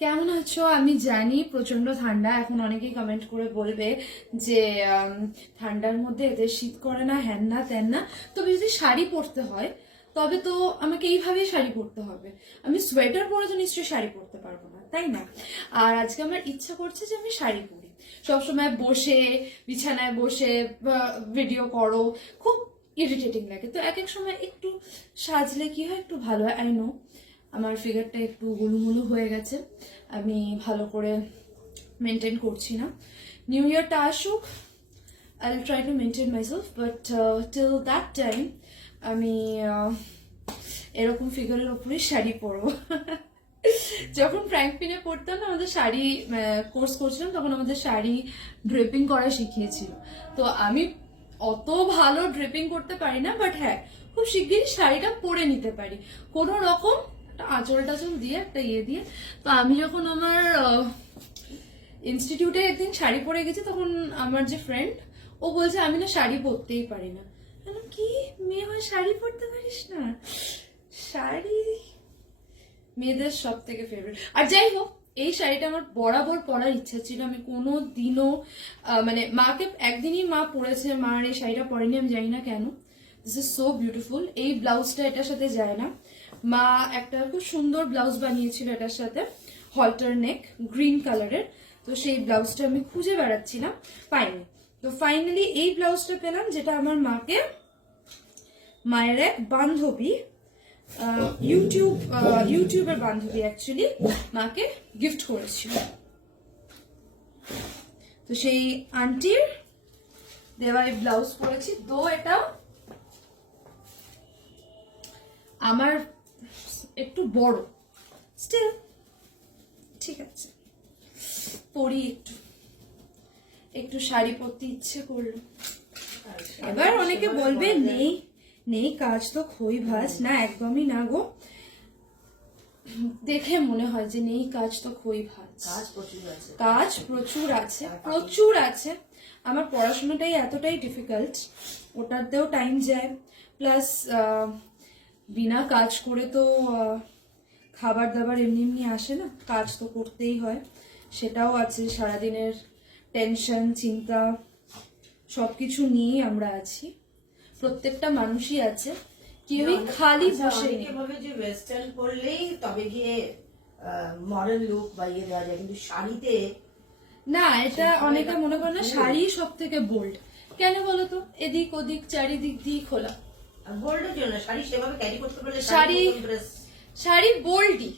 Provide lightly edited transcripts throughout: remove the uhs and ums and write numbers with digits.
কেমন আছো? আমি জানি প্রচন্ড ঠান্ডা। এখন অনেকেই কমেন্ট করে বলবে যে ঠান্ডার মধ্যে এদের শীত করে না, হ্যান না ত্যান না। তবে যদি শাড়ি পরতে হয় তবে তো আমাকে এইভাবেই শাড়ি পরতে হবে। আমি সোয়েটার পরে তো নিশ্চয়ই শাড়ি পরতে পারবো না, তাই না? আর আজকে আমার ইচ্ছা করছে যে আমি শাড়ি পরি। সবসময় বসে বিছানায় বসে ভিডিও করো, খুব ইরিটেটিং লাগে। তো এক এক সময় একটু সাজলে কি হয়, একটু ভালো হয়। আই নো আমার ফিগারটা একটু গুলুমুলু হয়ে গেছে, আমি ভালো করে মেনটেন করছি না। নিউ ইয়ারটা আসুক, I will try to maintain myself, but till that time আমি এরকম ফিগারের ওপরেই শাড়ি পরবো। যখন ফ্র্যাঙ্ক পিনে পড়তাম না, আমাদের শাড়ি কোর্স করছিলাম, তখন আমাদের শাড়ি ড্রেপিং করা শিখিয়েছিল। তো আমি অত ভালো ড্রেপিং করতে পারি না, বাট হ্যাঁ খুব শিগগিরই শাড়িটা পরে নিতে পারি কোনো রকম একটা আঁচল টাচল দিয়ে, একটা ইয়ে দিয়ে। তো আমি যখন আমার ইনস্টিটিউটে একদিন শাড়ি পরে গেছি, তখন আমার যে ফ্রেন্ড ও বলছে আমি না শাড়ি পরতেই পারি না। কি মেয়ে হয়ে শাড়ি পরতে পারিস না? শাড়ি মেয়েদের সব থেকে ফেভারিট। আর যাই হোক, এই শাড়িটা আমার বরাবর পরার ইচ্ছা ছিল। আমি কোনো দিনও মানে মাকে একদিনই মা পরেছে, মার এই শাড়িটা পরেনি, আমি জানি না কেন। This is so beautiful. এই ব্লাউজটা এটার সাথে যায় না। মা একটা খুব সুন্দর ব্লাউজ বানিয়েছিল এটার সাথে, হল্টার নেক, গ্রিন কালারের। তো সেই ব্লাউজটা আমি খুঁজে বেড়াচ্ছিলাম, পাইনি। তো ফাইনালি এই ব্লাউজটা পেলাম, যেটা আমার মাকে মায়ের এক বান্ধবী, ইউটিউবের বান্ধবী অ্যাকচুয়ালি মাকে গিফট করেছিল। তো সেই আন্টির দেওয়া এই ব্লাউজ পরেছি। তো এটা আমার একটু বড়, স্টিল ঠিক আছে, পরি। একটু শাড়ি পরতে ইচ্ছে করলো। এবার অনেকে বলবে নেই নেই কাজ তো খই ভাজ না, একদমই না গো। দেখে মনে হয় যে নেই কাজ তো খই ভাজ। কাজ প্রচুর আছে, প্রচুর আছে। আমার পড়াশোনাটাই এতটাই ডিফিকাল্ট, ওটাতেও টাইম যায়। প্লাস বিনা কাজ করে তো খাবার দাবার এমনি এমনি আসে না, কাজ তো করতেই হয়। সেটাও আছে, সারাদিনের টেনশন চিন্তা সবকিছু নিয়ে আমরা আছি, প্রত্যেকটা মানুষই আছে। কেউই খালি বসে নেই। ভাবে যে ওয়েস্টার্ন পরলেই তবে গিয়ে মডার্ন লুক বা ইয়ে দেওয়া যায়, কিন্তু শাড়িতে না, এটা অনেকে মনে করে না শাড়ি সব থেকে বোল্ড। কেন বলতো? এদিক ওদিক চারিদিক দিয়ে খোলা। বোল্ডের জন্য শাড়ি সেভাবে ক্যারি করতে পারলে শাড়ি বোল্ডই,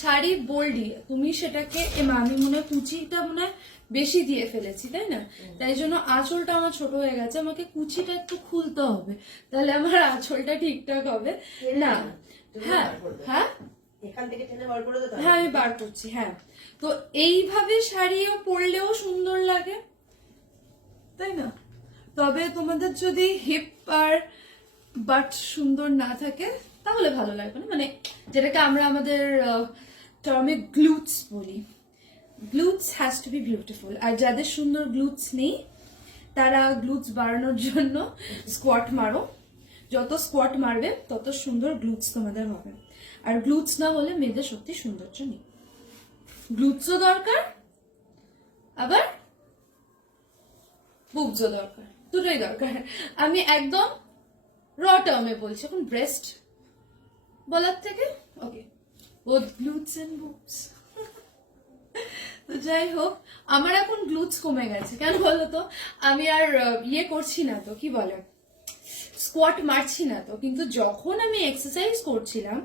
শাড়ি বোল্ডই। তুমি সেটাকে আমি মনে হয় কুচিটা মনে হয় বেশি দিয়ে ফেলেছি, তাই না? তাই জন্য আঁচলটা আমার ছোট হয়ে গেছে, আমাকে কুচিটা একটু খুলতে হবে, তাহলে আমার আঁচলটা ঠিকঠাক হবে। না হ্যাঁ হ্যাঁ এখান থেকে টেনে বার করে দাও। হ্যাঁ আমি বার করছি। হ্যাঁ, তো এইভাবে শাড়িও পরলেও সুন্দর লাগে, তাই না? তবে তোমাদের যদি হিপ আর বাট সুন্দর না থাকে তাহলে ভালো লাগবে না, মানে যেটাকে আমরা আমাদের টার্মে গ্লুটস বলি। Glutes has to be beautiful. আর যাদের সুন্দর গ্লুটস নেই, তারা গ্লুটস বাড়ানোর জন্য স্কোয়াট মারো। যত স্কোয়াট মারবে তত সুন্দর গ্লুটস তোমাদের হবে। আর গ্লুটস না হলে মেয়েদের সত্যি সৌন্দর্য নেই। গ্লুটসও দরকার, আবার বুবসও দরকার, দুটোই দরকার। আমি একদম র টার্মে বলছি এখন, ব্রেস্ট বলার থেকে ওকে, বোথ গ্লুটস এন্ড বুবস। তো যাই হোক, আমার এখন গ্লুটস কমে গেছে। কেন বলো তো? আমি আর ইয়ে করছি না তো, কি বলে, স্কোয়াট মারছি না তো। কিন্তু যখন আমি এক্সারসাইজ করছিলাম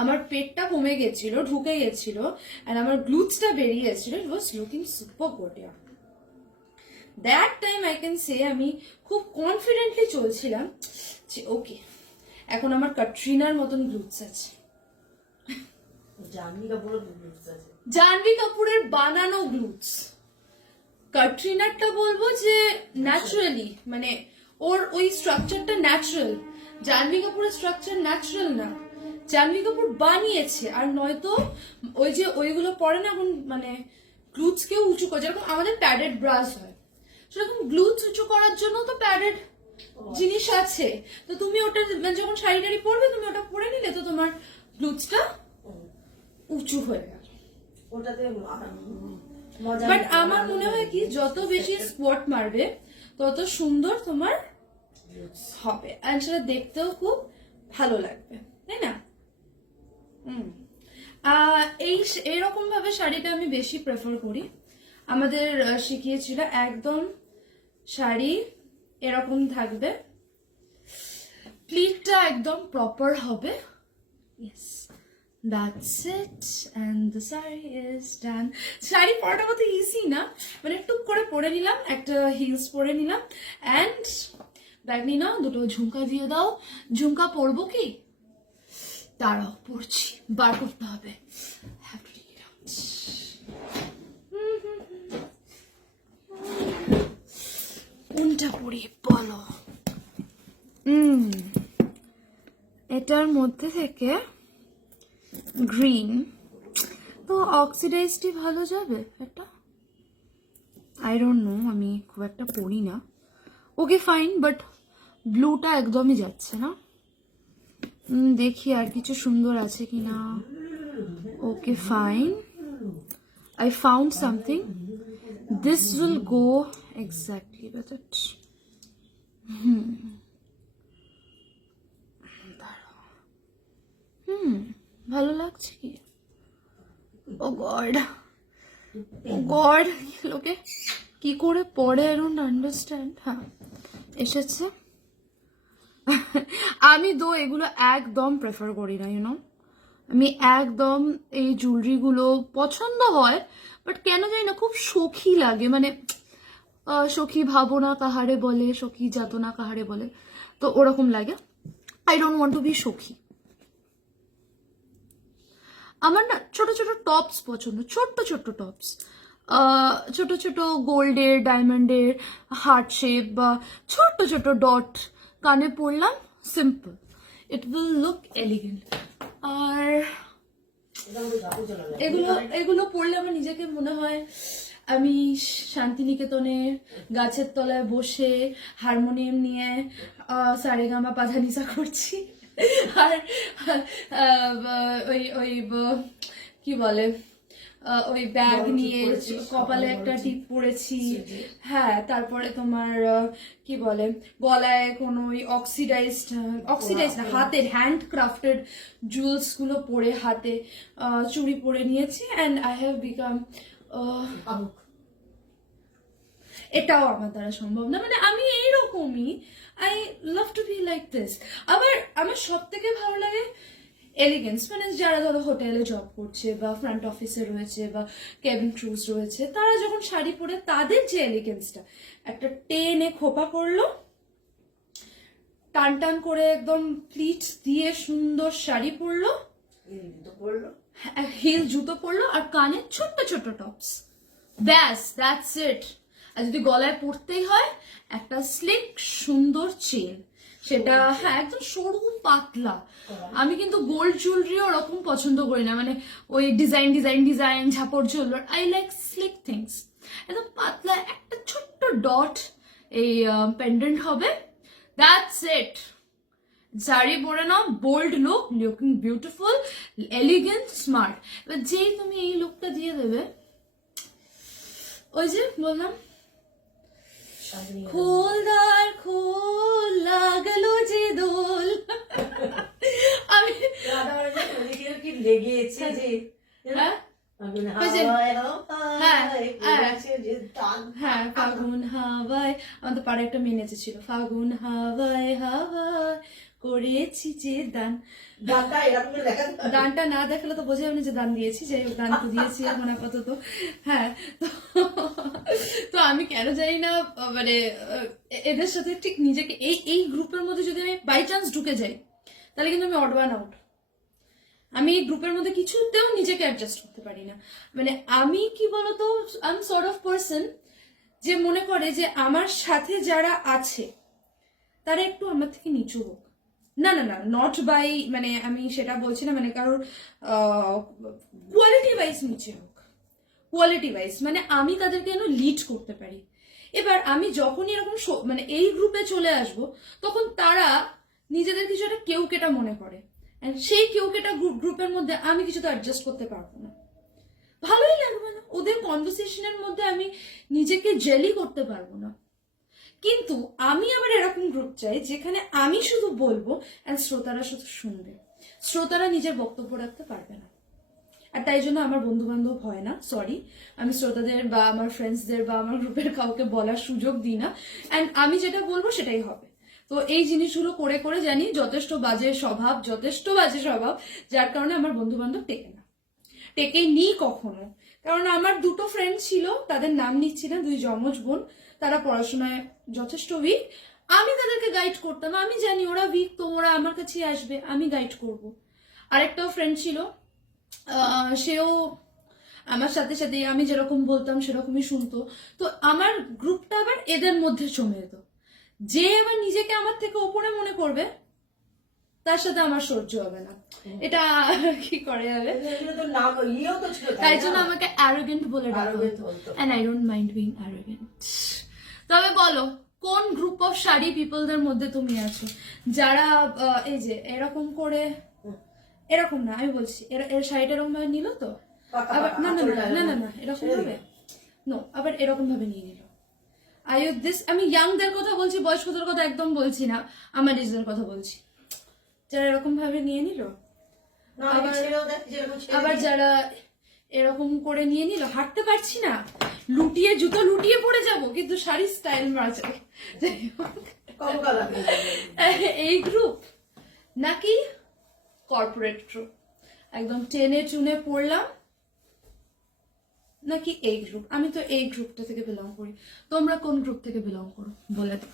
আমার পেটটা কমে গেছিল, ঢুকে গেছিল, আর আমার গ্লুটসটা বেরিয়ে এসেছিল। It was looking super good. That time I can say আমি খুব কনফিডেন্টলি চলছিলাম যে ওকে, এখন আমার ক্যাটরিনার মতন গ্লুটস আছে। জাহ্নবী কাপুরের বানানো গ্লুটস। ক্যাটরিনারটা বলবো যে ন্যাচারালি, মানে ওর ওই স্ট্রাকচারটা ন্যাচারাল। জাহ্নবী কাপুরের স্ট্রাকচার ন্যাচারাল না, জাহ্নবী কাপুর বানিয়েছে। আর নয়তো ওই যে ওইগুলো পরে না এখন, মানে গ্লুটস কেউ উঁচু করে, যেরকম আমাদের প্যাডেড ব্রাস হয়, সেরকম গ্লুটস উঁচু করার জন্য তো প্যাডেড জিনিস আছে। তো তুমি ওটা যখন শাড়ি টাড়ি পরবে, তুমি ওটা পরে নিলে তো তোমার গ্লুটসটা উঁচু হয়ে গেল। ওটাতে মজা বাট নিতে আমার মনে হয় কি যত বেশি স্কোয়াট মারবে তত সুন্দর তোমার হবে, আর সেটা দেখতেও খুব ভালো লাগবে, তাই না? এইরকম ভাবে শাড়িটা আমি বেশি প্রেফার করি। আমাদের শিখিয়েছিল একদম শাড়ি এরকম থাকবে, প্লিটটা একদম প্রপার হবে। Yes, that's it, and the sari is done. Sari পরাটা কত ইজি না, মানে টুক করে পরে নিলাম, একটা হিলস পরে নিলাম, অ্যান্ড ব্যাগ নিয়ে নাও, দুটো ঝুমকা দিয়ে দাও। ঝুমকা পরবো কি? দাঁড়াও, পড়ছি, বার করতে হবে। Have to take it out. কোনটা পরি বলো? এটার মধ্যে থেকে গ্রিন তো অক্সিডাইজটি ভালো যাবে এটা, আই ডোন্ট নো, আমি খুব একটা পড়ি না। ওকে ফাইন, বাট ব্লুটা একদমই যাচ্ছে না। দেখি আর কিছু সুন্দর আছে কিনা। Okay fine, I found something. This will go exactly with it. ভালো লাগছে কি? ও গড, ও গড, লোকে কি করে পড়ে, আই ডোন্ট আন্ডারস্ট্যান্ড। হ্যাঁ, এসেছে। আমি তো এগুলো একদম প্রেফার করি না, ইউনো। আমি একদম এই জুয়েলারিগুলো পছন্দ হয়, বাট কেন জানি না খুব সখী লাগে, মানে সখী ভাবনা কাহারে বলে, সখী যাতনা কাহারে বলে, তো ওরকম লাগে। I don't want to be সখী। আমার না ছোট ছোট টপস পছন্দ, ছোট্ট ছোট্ট টপস, ছোট ছোট গোল্ডের, ডায়মন্ডের, হার্ট শেপ বা ছোট্ট ছোট ডট কানে পরলাম, simple, it will look elegant. আর এগুলো এগুলো পরলে আমার নিজেকে মনে হয় আমি শান্তিনিকেতনে গাছের তলায় বসে হারমোনিয়াম নিয়ে সারেগামা পাধানিসা করছি, আর ওই ওই কি বলে, ওই ব্যাগ নিয়ে কপালে একটা টিপ পরেছি, হ্যাঁ, তারপরে তোমার কি বলে, গলায় কোনো ওই অক্সিডাইজড না, হাতের হ্যান্ড ক্রাফটেড জুয়েলস গুলো পরে, হাতে চুড়ি পরে নিয়েছি, অ্যান্ড আই হ্যাভ বিকাম, এটাও আমার দ্বারা সম্ভব না, মানে আমি এইরকমই, I love to be like this. আবার আমার সব থেকে ভালো লাগে এলিগেন্স, মানে যারা ধরো হোটেলে জব করছে বা ফ্রন্ট অফিসে রয়েছে বা কেবিন ক্রুজ রয়েছে, তারা যখন শাড়ি পরে তাদের যে এলিগেন্সটা, একটা টেনে খোপা করলো, টান টান করে একদম প্লিট দিয়ে সুন্দর শাড়ি পরলো, হিল জুতো পরলো, আর কানে ছোট্ট ছোট্ট টপস, ব্যাস, দ্যাটস ইট। আর যদি গলায় পরতেই হয় একটা স্লিক সুন্দর চেন, সেটা হ্যাঁ একদম সরু পাতলা। আমি কিন্তু গোল্ড জুয়েলারিও ওরকম পছন্দ করি না, মানে ওই ডিজাইন ডিজাইন ডিজাইন ঝাপড় ঝোলর, আই লাইক স্লিক থিংস, একদম পাতলা একটা ছোট্ট ডট এই পেন্ডেন্ট হবে, দ্যাটস ইট। শাড়ি পরে নাও, bold look, looking beautiful, elegant, smart. এবার যেই তুমি এই লুকটা দিয়ে দেবে, ওই যে বললাম, খোলদার খোল লাগলো যে দোল, আমি লেগেছে যে হ্যাঁ, ফাগুন হাওয়ায়, আমাদের পাড়ে একটা মেয়ে নেচেছিল, ফাগুন হাওয়ায় হাওয়ায় করেছি যে দান। দানটা না দেখালে তো বোঝা যাবে না যে দান দিয়েছি, যে দান তো দিয়েছি এখন আপাতত। হ্যাঁ, তো আমি কেন জানি না, মানে এদের সাথে ঠিক নিজেকে এই গ্রুপের মধ্যে যদি আমি বাই চান্স ঢুকে যাই, তাহলে কিন্তু আমি অড ওয়ান আউট। আমি এই গ্রুপের মধ্যে কিছুতেও নিজেকে অ্যাডজাস্ট করতে পারি না। মানে আমি কি বলতো, I am sort of person যে মনে করে যে আমার সাথে যারা আছে তারা একটু আমার থেকে নিচু হোক। না না না, নট বাই, মানে আমি সেটা বলছি না, মানে কারোর কোয়ালিটি ওয়াইজ নিচে হোক, কোয়ালিটি ওয়াইজ, মানে আমি তাদেরকে যেন লিড করতে পারি। এবার আমি যখনই এরকম মানে এই গ্রুপে চলে আসব, তখন তারা নিজেদের কিছু একটা কেউ কেটা মনে করে, সেই কেউ কেটা গ্রুপের মধ্যে আমি কিছু তো অ্যাডজাস্ট করতে পারবো না। ভালোই লাগবে না, ওদের কনভারসেশনের মধ্যে আমি নিজেকে জেলি করতে পারবো না। কিন্তু আমি আবার এরকম গ্রুপ চাই যেখানে আমি শুধু বলবো আর শ্রোতারা শুধু শুনবে, শ্রোতারা নিজের বক্তব্য রাখতে পারবে না। আর তাই জন্য আমার বন্ধু বান্ধব হয় না, সরি, আমি শ্রোতাদের বা আমার ফ্রেন্ডসদের বা আমার গ্রুপের কাউকে বলার সুযোগ দিই না। অ্যান্ড আমি যেটা বলবো সেটাই হবে। তো এই জিনিসগুলো করে করে জানি যথেষ্ট বাজে স্বভাব, যার কারণে আমার বন্ধু বান্ধব টেকেই নি কখনো। কারণ আমার দুটো ফ্রেন্ড ছিল, তাদের নাম নিচ্ছি না, দুই যমজ বোন, তারা পড়াশোনায় যথেষ্ট উইক। আমি তাদেরকে গাইড করতাম, আমি জানি ওরা উইক, তো ওরা আমার কাছে আসবে, আমি গাইড করব। আরেকটাও ফ্রেন্ড ছিল, সেও আমার সাথে সাথে আমি যেরকম বলতাম সেরকমই শুনতো। তো আমার গ্রুপটা আবার এদের মধ্যে জমে যেত। যে আবার নিজেকে আমার থেকে ওপরে মনে করবে তার সাথে আমার সহ্য হবে না। এটা কি করে যাবে? এগুলো তো নাম ইয়েও তো ছিল, তাই জন্য আমাকে অ্যারোগেন্ট বলে ডাকা Arrogant হতো। বলতো। And I don't mind being arrogant. তবে বলো, কোন গ্রুপ অফ শাড়ি পিপলদের মধ্যে তুমি আছো যারা এই যে এরকম করে, এরকম না আমি বলছি, এর শাড়িটা এরকম ভাবে নিল তো, পাকা আবার পাকা, না না আঁচলটা না না না এরকম। না এরকম ভাবে নো, আবার এরকম ভাবে নিয়ে নিল। আমি ইয়াংদের কথা বলছি, বয়স্কদের কথা একদম বলছি না, আমার এজের কথা বলছি, যারা এরকম ভাবে নিয়ে নিল। না, আমি ছেড়েও দেখ, যেরকম ছেড়ে আবার দিই। যারা এরকম করে নিয়ে নিল, হাঁটতে পারছি না, জুতো লুটিয়ে পড়ে যাব, কিন্তু শাড়ি স্টাইল মারছে। কমকা লাগে। এই গ্রুপ নাকি কর্পোরেট গ্রুপ, একদম টেনে চুনে পড়লাম, নাকি এই গ্রুপ? আমি তো এই গ্রুপটা থেকে বিলং করি। তোমরা কোন গ্রুপ থেকে বিলং করো বলে দাও।